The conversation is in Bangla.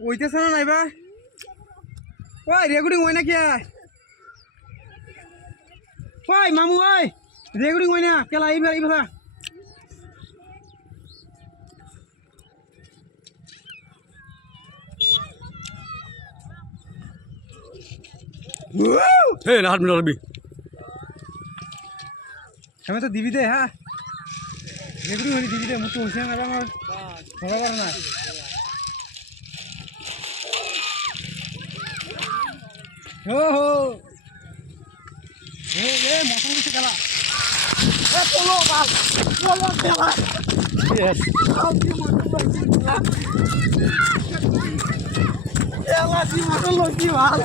ওইতেছে না নাইবা ওই রেগুডিং হয় না কি ওই মামু ওই রেগুডিং হয় না কেলা এইবার এইবার হে না হাত মিলাবি আমি তো দিবি দে হ্যাঁ রেগুডিং হলি দিবি দে মুখ হইছে না আমার ধরা পারে না हो हो ए मौसम से चला ए पोलो बाल पोलो चला यस आओ जी मौसम से चला चला जी मौसम लोगी बाल